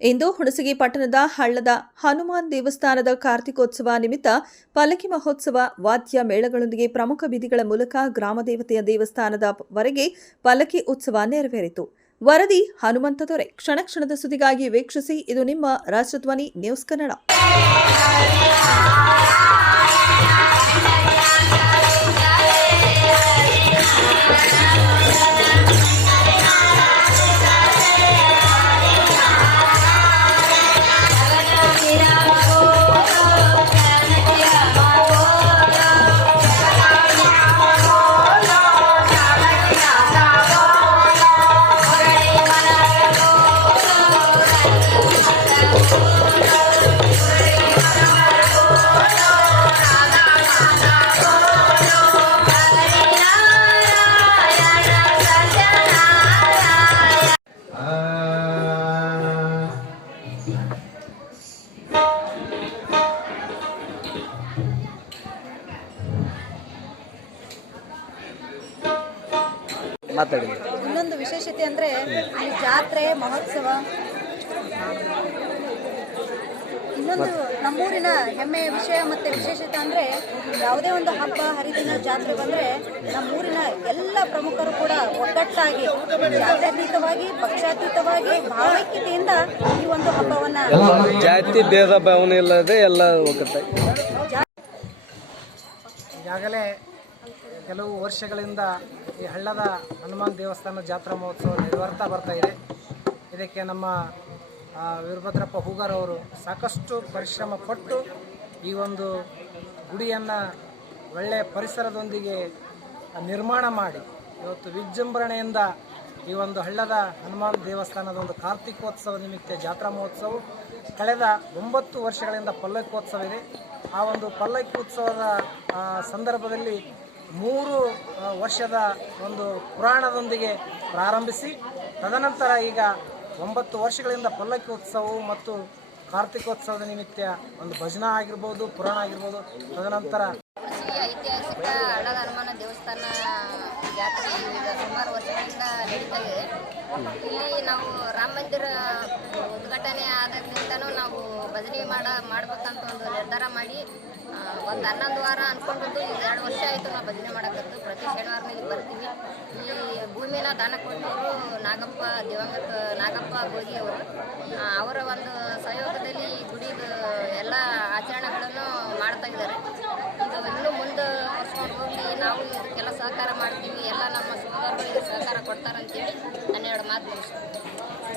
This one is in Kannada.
ಇಂದು ಹುಣಸಗಿ ಪಟ್ಟಣದ ಹಳ್ಳದ ಹನುಮಾನ್ ದೇವಸ್ಥಾನದ ಕಾರ್ತಿಕೋತ್ಸವ ನಿಮಿತ್ತ ಪಲ್ಲಕ್ಕಿ ಮಹೋತ್ಸವ ವಾದ್ಯ ಮೇಳಗಳೊಂದಿಗೆ ಪ್ರಮುಖ ಬೀದಿಗಳ ಮೂಲಕ ಗ್ರಾಮ ದೇವತೆಯ ದೇವಸ್ಥಾನದವರೆಗೆ ಪಲ್ಲಕ್ಕಿ ಉತ್ಸವ ನೆರವೇರಿತು. ವರದಿ ಹನುಮಂತ ದೊರೆ. ಕ್ಷಣ ಕ್ಷಣದ ಸುದ್ದಿಗಾಗಿ ವೀಕ್ಷಿಸಿ. ಇದು ನಿಮ್ಮ ರಾಷ್ಟ್ರಧ್ವನಿ ನ್ಯೂಸ್ ಕನ್ನಡ. ಇನ್ನೊಂದು ವಿಶೇಷತೆ ಅಂದರೆ ಈ ಜಾತ್ರೆ ಮಹೋತ್ಸವ. ಇನ್ನೊಂದು ನಮ್ಮೂರಿನ ಹೆಮ್ಮೆಯ ವಿಷಯ ಮತ್ತು ವಿಶೇಷತೆ ಅಂದರೆ ಯಾವುದೇ ಒಂದು ಹಬ್ಬ ಹರಿದಿನ ಜಾತ್ರೆ ಬಂದರೆ ನಮ್ಮೂರಿನ ಎಲ್ಲ ಪ್ರಮುಖರು ಕೂಡ ಒಗ್ಗಟ್ಟಾಗಿ ಜಾತ್ಯತೀತವಾಗಿ ಪಕ್ಷಾತೀತವಾಗಿ ಭಾವೈಕ್ಯತೆಯಿಂದ ಈ ಒಂದು ಹಬ್ಬವನ್ನು ಜಾತಿ ಭೇದ ಭಾವನೆ ಇಲ್ಲದೆ ಎಲ್ಲ ಒಗ್ಗಟ್ಟಾಗಿ ಈಗಾಗಲೇ ಕೆಲವು ವರ್ಷಗಳಿಂದ ಈ ಹಳ್ಳದ ಹನುಮಾನ್ ದೇವಸ್ಥಾನ ಜಾತ್ರಾ ಮಹೋತ್ಸವ ನೆರವೇರ್ತಾ ಬರ್ತಾ ಇದೆ. ಇದಕ್ಕೆ ನಮ್ಮ ವೀರಭದ್ರಪ್ಪ ಹೂಗಾರ್ ಅವರು ಸಾಕಷ್ಟು ಪರಿಶ್ರಮ ಪಟ್ಟು ಈ ಒಂದು ಗುಡಿಯನ್ನು ಒಳ್ಳೆಯ ಪರಿಸರದೊಂದಿಗೆ ನಿರ್ಮಾಣ ಮಾಡಿ ಇವತ್ತು ವಿಜೃಂಭಣೆಯಿಂದ ಈ ಒಂದು ಹಳ್ಳದ ಹನುಮಾನ್ ದೇವಸ್ಥಾನದ ಒಂದು ಕಾರ್ತಿಕೋತ್ಸವ ನಿಮಿತ್ತ ಜಾತ್ರಾ ಮಹೋತ್ಸವ ಕಳೆದ 9 ವರ್ಷಗಳಿಂದ ಪಲ್ಲಕ್ಕಿ ಇದೆ. ಆ ಒಂದು ಪಲ್ಲಕ್ಕಿ ಉತ್ಸವದ ಸಂದರ್ಭದಲ್ಲಿ 3 ವರ್ಷದ ಒಂದು ಪುರಾಣದೊಂದಿಗೆ ಪ್ರಾರಂಭಿಸಿ ತದನಂತರ ಈಗ 9 ವರ್ಷಗಳಿಂದ ಪಲ್ಲಕ್ಕಿ ಉತ್ಸವ ಮತ್ತು ಕಾರ್ತಿಕೋತ್ಸವದ ನಿಮಿತ್ತ ಒಂದು ಭಜನಾ ಆಗಿರ್ಬೋದು, ಪುರಾಣ ಆಗಿರ್ಬೋದು. ತದನಂತರ ಐತಿಹಾಸಿಕ ಹಳ್ಳದ ಹನುಮಾನ ದೇವಸ್ಥಾನ ಜಾತ್ರೆ ಸುಮಾರು ವರ್ಷಗಳಿಂದ ನಡೀತಾ ಇದೆ. ಇಲ್ಲಿ ನಾವು ರಾಮ ಮಂದಿರ ಉದ್ಘಾಟನೆ ಆದಾಗಿಂದನೂ ನಾವು ಭಜನೆ ಮಾಡ್ಬೇಕಂತ ಒಂದು ನಿರ್ಧಾರ ಮಾಡಿ ಒಂದು 11 ವಾರ ಅಂದ್ಕೊಂಡಿದ್ದು 2 ವರ್ಷ ಆಯಿತು ನಾವು ಭಜನೆ ಮಾಡೋಕ್ಕದ್ದು. ಪ್ರತಿ ಶನಿವಾರ ಮೇಲೆ ಬರ್ತೀವಿ. ಈ ಭೂಮಿನ ದಾನ ಕೊಟ್ಟವರು ನಾಗಪ್ಪ, ದಿವಂಗತ ನಾಗಪ್ಪ ಗೋಗಿ ಅವರು, ಅವರ ಒಂದು ಸಹಯೋಗದಲ್ಲಿ ಗುಡಿದ ಎಲ್ಲ ಆಚರಣೆಗಳನ್ನು ಮಾಡ್ತಾ ಇದ್ದಾರೆ. ಇದು ಇನ್ನೂ ಮುಂದೆ ಹೊರ್ಸ್ಕೊಂಡು ಹೋಗಿ ನಾವು ಇದಕ್ಕೆಲ್ಲ ಸಹಕಾರ ಮಾಡ್ತೀವಿ, ಎಲ್ಲ ನಮ್ಮ ಸಹೋದರರು ಇದಕ್ಕೆ ಸಹಕಾರ ಕೊಡ್ತಾರಂತೇಳಿ 12 ಮಾತು ಮುಗಿಸ್ತೀವಿ.